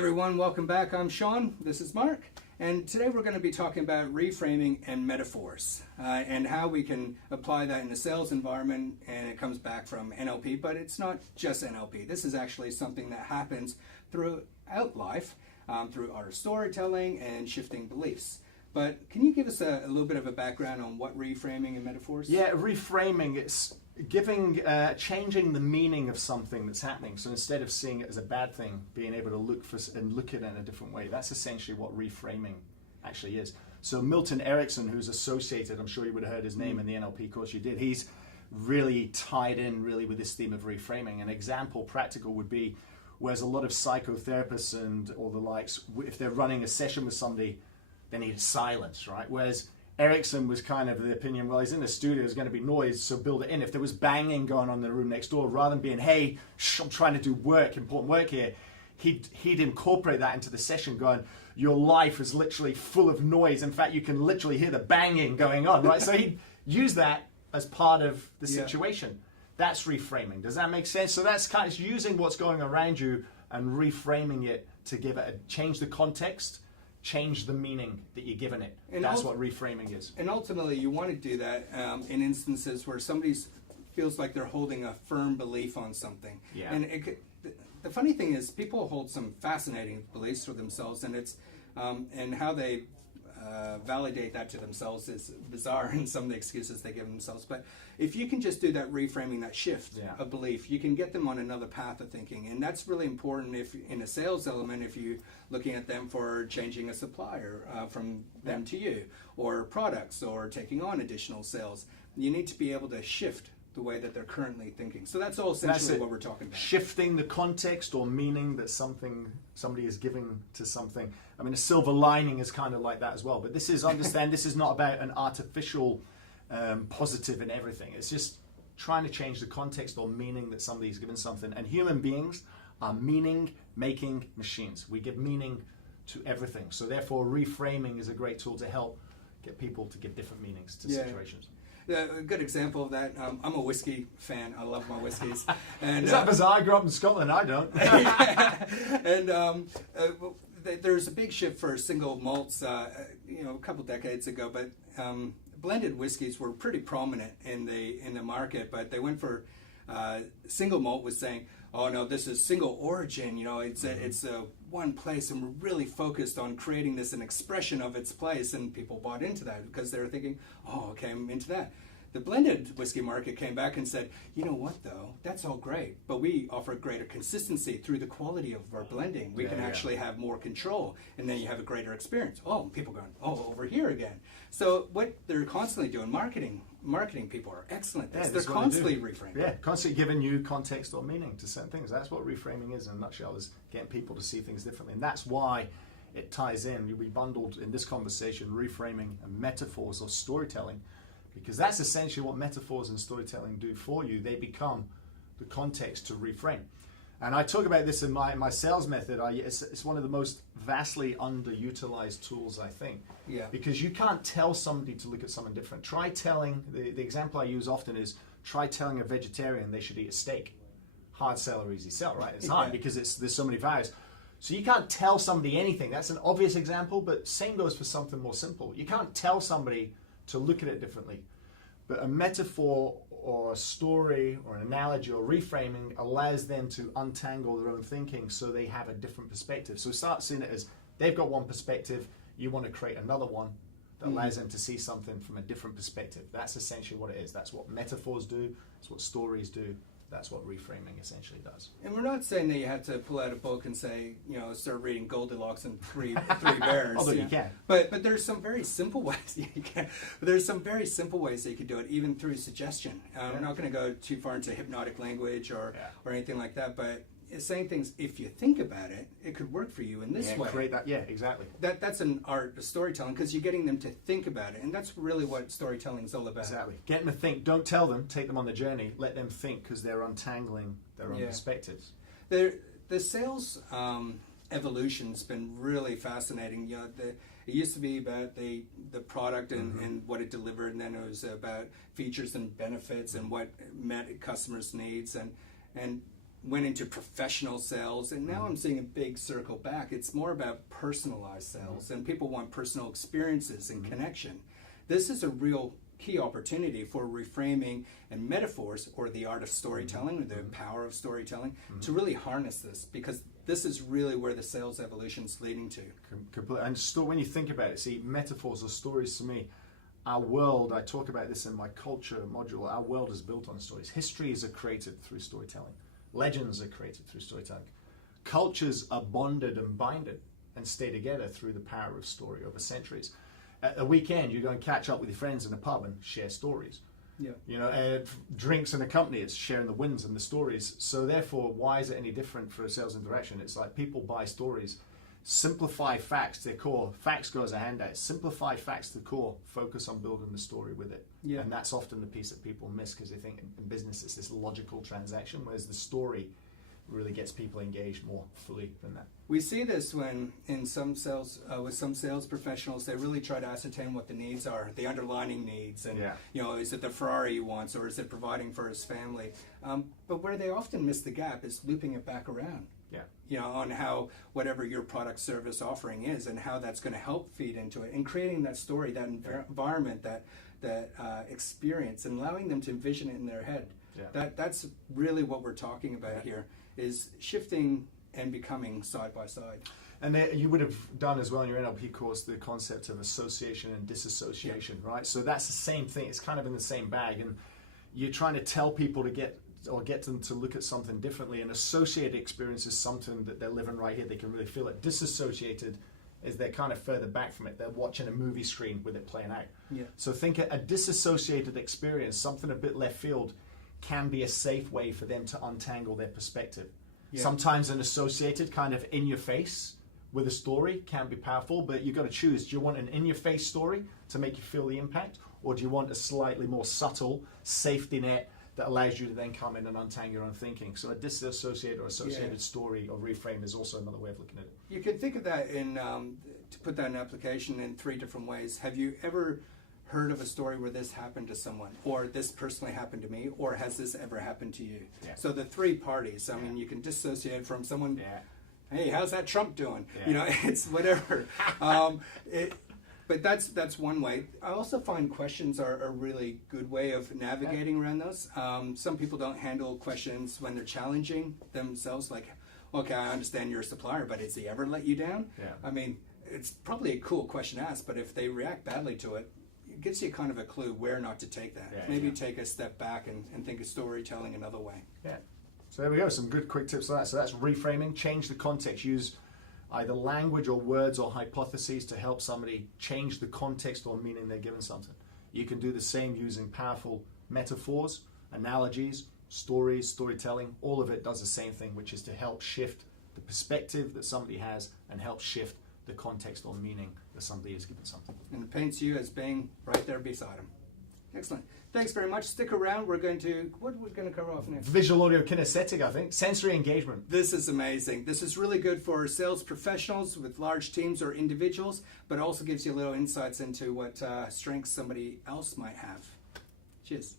everyone, welcome back. I'm Sean, this is Mark, and today we're going to be talking about reframing and metaphors and how we can apply that in the sales environment. And it comes back from NLP, but it's not just NLP. This is actually something that happens throughout life through our storytelling and shifting beliefs. But can you give us a little bit of a background on what reframing and metaphors? Yeah, reframing, it's changing the meaning of something that's happening. So instead of seeing it as a bad thing, being able to look at it in a different way. That's essentially what reframing actually is. So Milton Erickson, who's associated, I'm sure you would have heard his name in the NLP course you did, he's really tied in really with this theme of reframing. An example, practical, would be whereas a lot of psychotherapists and all the likes, if they're running a session with somebody, they need silence, right? Whereas Erickson was kind of the opinion, well, he's in the studio, there's going to be noise, so build it in. If there was banging going on in the room next door, rather than being, hey, I'm trying to do important work here, he'd incorporate that into the session, going, your life is literally full of noise. In fact, you can literally hear the banging going on, right? So he'd use that as part of the situation. That's reframing. Does that make sense? So that's kind of using what's going around you and reframing it to give it change the context, change the meaning that you're giving it. And that's what reframing is. And ultimately, you want to do that in instances where somebody feels like they're holding a firm belief on something. Yeah. And the funny thing is, people hold some fascinating beliefs for themselves, and it's and how they validate that to themselves is bizarre in some of the excuses they give themselves. But if you can just do that reframing, that shift of belief, you can get them on another path of thinking. And that's really important if in a sales element, if you're looking at them for changing a supplier from them to you, or products, or taking on additional sales. You need to be able to shift the way that they're currently thinking. So that's all essentially what we're talking about. Shifting the context or meaning that somebody is giving to something. I mean, a silver lining is kind of like that as well. But this is, understand, this is not about an artificial positive in everything. It's just trying to change the context or meaning that somebody's given something. And human beings are meaning-making machines. We give meaning to everything. So therefore, reframing is a great tool to help get people to give different meanings to situations. A good example of that, I'm a whiskey fan. I love my whiskeys. And, is that bizarre? I grew up in Scotland. I don't. And there's a big shift for single malts, a couple decades ago. But blended whiskeys were pretty prominent in the market. But they went for single malt was saying, oh no, this is single origin. It's one place, and we're really focused on creating this an expression of its place. And people bought into that because they were thinking, oh, okay, I'm into that. The blended whiskey market came back and said, you know what though, that's all great, but we offer greater consistency through the quality of our blending. We can actually have more control, and then you have a greater experience. Oh, people going, oh, over here again. So what they're constantly doing, marketing people are excellent. They're constantly reframing. Yeah, constantly giving new context or meaning to certain things. That's what reframing is in a nutshell, is getting people to see things differently. And that's why it ties in. We bundled in this conversation reframing and metaphors or storytelling, because that's essentially what metaphors and storytelling do for you. They become the context to reframe. And I talk about this in my sales method. It's one of the most vastly underutilized tools, I think. Yeah. Because you can't tell somebody to look at something different. Try telling, the example I use often is, try telling a vegetarian they should eat a steak. Hard sell or easy sell, right? It's hard because there's so many values. So you can't tell somebody anything. That's an obvious example, but same goes for something more simple. You can't tell somebody to look at it differently. But a metaphor or a story or an analogy or reframing allows them to untangle their own thinking so they have a different perspective. So start seeing it as they've got one perspective, you want to create another one that allows them to see something from a different perspective. That's essentially what it is. That's what metaphors do. That's what stories do. That's what reframing essentially does. And we're not saying that you have to pull out a book and say, start reading Goldilocks and Three Bears. Although you can. But there's some very simple ways you can. There's some very simple ways that you can do it, even through suggestion. I'm not going to go too far into hypnotic language or anything like that, but saying things, if you think about it, it could work for you in this way. Create that. Yeah, exactly. That's an art of storytelling, because you're getting them to think about it, and that's really what storytelling is all about. Exactly. Get them to think. Don't tell them. Take them on the journey. Let them think, because they're untangling their own perspectives. The sales evolution's been really fascinating. It used to be about the product and what it delivered, and then it was about features and benefits and what met customers' needs, and went into professional sales, and now I'm seeing a big circle back. It's more about personalized sales, and people want personal experiences and connection. This is a real key opportunity for reframing and metaphors, or the art of storytelling, or the power of storytelling, to really harness this, because this is really where the sales evolution is leading to. Completely. And when you think about it, see, metaphors or stories, to me, our world, I talk about this in my culture module, our world is built on stories. Histories are created through storytelling. Legends are created through storytelling. Cultures are bonded and binded and stay together through the power of story over centuries. At a weekend, you go and catch up with your friends in a pub and share stories. Yeah. You know, drinks in a company, it's sharing the wins and the stories. So therefore, why is it any different for a sales interaction? It's like people buy stories. Simplify facts to their core. Facts go as a handout. Simplify facts to the core. Focus on building the story with it. Yeah. And that's often the piece that people miss, because they think in business it's this logical transaction, whereas the story really gets people engaged more fully than that. We see this when in some sales, with some sales professionals, they really try to ascertain what the needs are, the underlying needs, and you know, is it the Ferrari he wants, or is it providing for his family? But where they often miss the gap is looping it back around. Yeah. You know, on how whatever your product service offering is, and how that's going to help feed into it, and creating that story, that environment, that experience, and allowing them to envision it in their head. Yeah. That's really what we're talking about here, is shifting and becoming side by side. And you would have done as well in your NLP course the concept of association and disassociation, right? So that's the same thing. It's kind of in the same bag, and you're trying to tell people to get them to look at something differently. And associated experience is something that they're living right here. They can really feel it. Disassociated is they're kind of further back from it. They're watching a movie screen with it playing out. Yeah. So think a disassociated experience, something a bit left field, can be a safe way for them to untangle their perspective. Yeah. Sometimes an associated, kind of in your face with a story can be powerful, but you've got to choose. Do you want an in your face story to make you feel the impact, or do you want a slightly more subtle safety net that allows you to then come in and untangle your own thinking? So a disassociated or associated story or reframe is also another way of looking at it. You can think of that in, to put that in application in 3 different ways. Have you ever heard of a story where this happened to someone, or this personally happened to me, or has this ever happened to you? Yeah. So the 3 parties, I mean, you can dissociate from someone, hey, how's that Trump doing? You know, it's whatever. But that's one way. I also find questions are a really good way of navigating around those. Some people don't handle questions when they're challenging themselves, like, okay, I understand you're a supplier, but has he ever let you down? I mean, it's probably a cool question to ask, but if they react badly to it, it gives you kind of a clue where not to take that. Maybe take a step back and think of storytelling another way. Yeah. So there we go, some good quick tips on that. So that's reframing. Change the context. Use either language or words or hypotheses to help somebody change the context or meaning they're given something. You can do the same using powerful metaphors, analogies, stories, storytelling. All of it does the same thing, which is to help shift the perspective that somebody has and help shift the context or meaning that somebody is given something. And it paints you as being right there beside them. Excellent. Thanks very much. Stick around. What are we going to cover off next? Visual audio kinesthetic, I think. Sensory engagement. This is amazing. This is really good for sales professionals with large teams or individuals, but also gives you a little insights into what strengths somebody else might have. Cheers.